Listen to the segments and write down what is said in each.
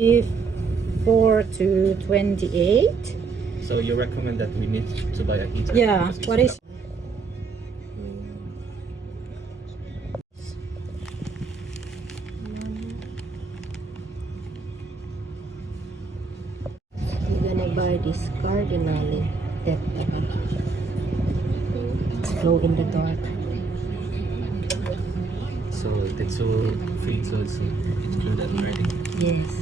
4 to 28. So you recommend that we need to buy a heater? Yeah, because we what still is We're gonna buy this Cardinal Tetra. Glow in the dark. So Tetsu feeds also included already. Yes.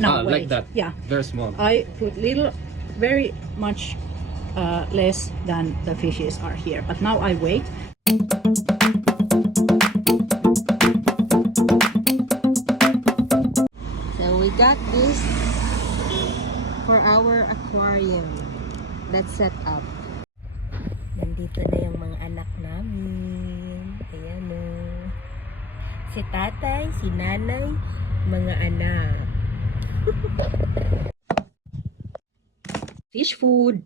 no like wait. that. Yeah, Very small. I put very much less than the fishes are here. But now I wait. So we got this for our aquarium. Let's set up. Nandito na yung mga anak namin. Ayan o. Si tatay, si nanay, mga anak. Fish food.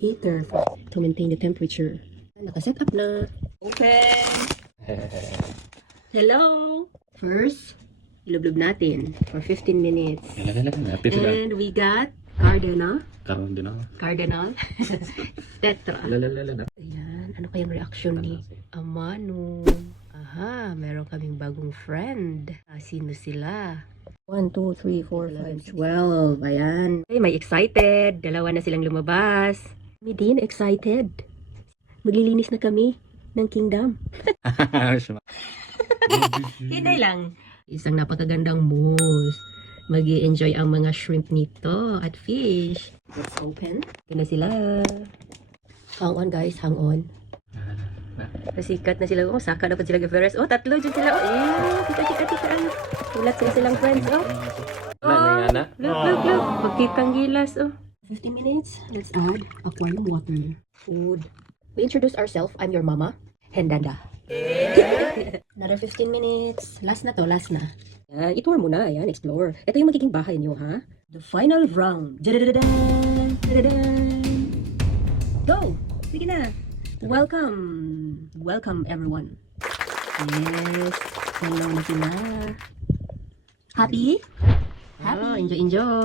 Heater to maintain the temperature. Nakaset up na. Open. Hello. First, ilublob natin for 15 minutes. And we got Cardinal. Cardinal. Tetra. Ayan. Ano kayang reaction ni Amano? Aha, meron kaming bagong friend. Sino sila? 1, 2, 3, 4, 5, 12. Ayan. Ay, may excited. Dalawa na silang lumabas. Kami din, excited. Maglilinis na kami ng kingdom. Hinay lang. Isang napakagandang moose. Mag-i-enjoy ang mga shrimp nito at fish. Let's open. Ito na sila. Hang on guys, hang on. Nasikat na sila. Oh, saka dapat sila Gaveras. Oh, tatlo dyan sila. Oh, tika. Ulat sila silang friends. Oh, look. Magkitang gilas. Oh. 15 minutes. Let's add aquarium water. Food. We introduce ourselves. I'm your mama. Hendanda. Another 15 minutes. Last na to, last na. I-tour mo na. Ayan, explore. Ito yung magiging bahay niyo, ha? The final round. Dadadadan! Go! Sige na. Welcome everyone. Yes. Hello na sila. Happy? Happy. Enjoy.